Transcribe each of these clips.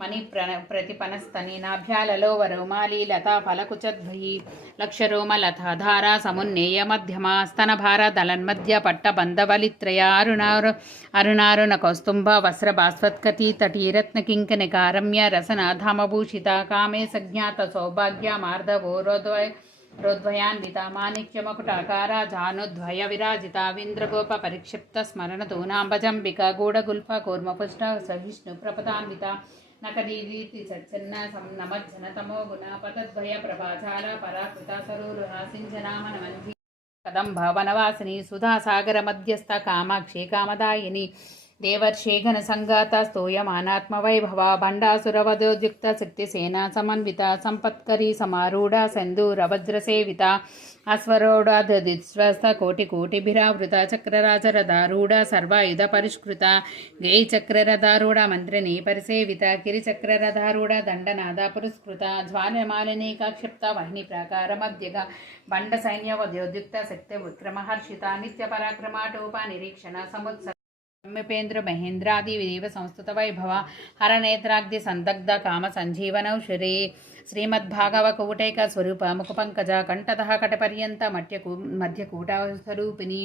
మణి ప్రతిపనస్తని నాభ్యాలలో వరోమాలి లతా ఫలకుచద్వయి లక్షరోమలతా ధారా సమున్నేయ మధ్యమా స్తనభార దళన్మధ్య పట్టబంధవలిత్రయ అరుణారుణ కౌస్తుంభ వస్త్రభాస్వత్కటీ తటీరత్నకింకనికారమ్య రసనాధామభూషిత కామే సజ్ఞాత సౌభాగ్య రోద్వయాన్విత మాణిక్యమకుటాకార జానుద్వయ విరాజిత వింద్రగోప పరిక్షిప్త స్మరణ తూనాంబజంబిక గూఢగుల్ఫ కూర్మపుష్ట సహిష్ణు ప్రపదాన్విత నకరీతి సచ్చన్న నమజ్జన తమో గుణ పతద్వయ ప్రభాజాల పరాకృత సరూరుహ సింజనామనమంజి కదంభ వనవాసిని సుధాసాగర మధ్యస్థ కామాక్షి కామదాయిని దేవర్షి ఘనసంగాత స్తూయమానాత్మవైభవ భండాసురవదోద్యుక్త శక్తిసేనా సమన్విత సంపత్కరీ సమారూఢ సందూరవజ్రసేవిత అశ్వరోఢాధిస్వస్థ కోటికోటిభిరావృత చక్రరాజరథారూఢ సర్వాయుధ పరిష్కృత గై చక్రరథారూఢ మంత్రిని పరిసేవిత కిరిచక్రరథారూఢ దండనాద పురస్కృత జ్వాలమాలిని కాక్షిప్త వహ్ని ప్రాకార మధ్యగా బండ సైన్యవద్యోద్యుక్త శక్తి విక్రమహర్షిత నిత్య పరాక్రమాటోప నిరీక్షణ సముత్స రమ్యపేంద్ర మహేంద్రాదిదేవ సంస్థుత వైభవ హరనేత్రాగ్ది సందగ్ధ కామ సంజీవనౌషరే శ్రీమద్భాగవకూటైక స్వరూప ముఖపంకజ కంఠతః కటపర్యంత మధ్యకూటస్వరూపిణి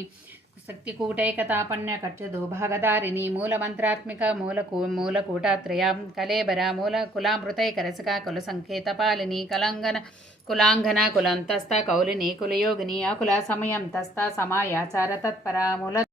శక్తికూటైకతాపన్య కచ్చదోభాగధారిణి మూలమంత్రాత్మిక మూలకూటాత్రయ కలేబర మూలకులామృతైకరసిక కులసంకేతపాలిని కులాంగన కులంతస్థ కౌలిని కులయోగిని అకుల సమయం తస్థ సమాయాచార తత్పర మూల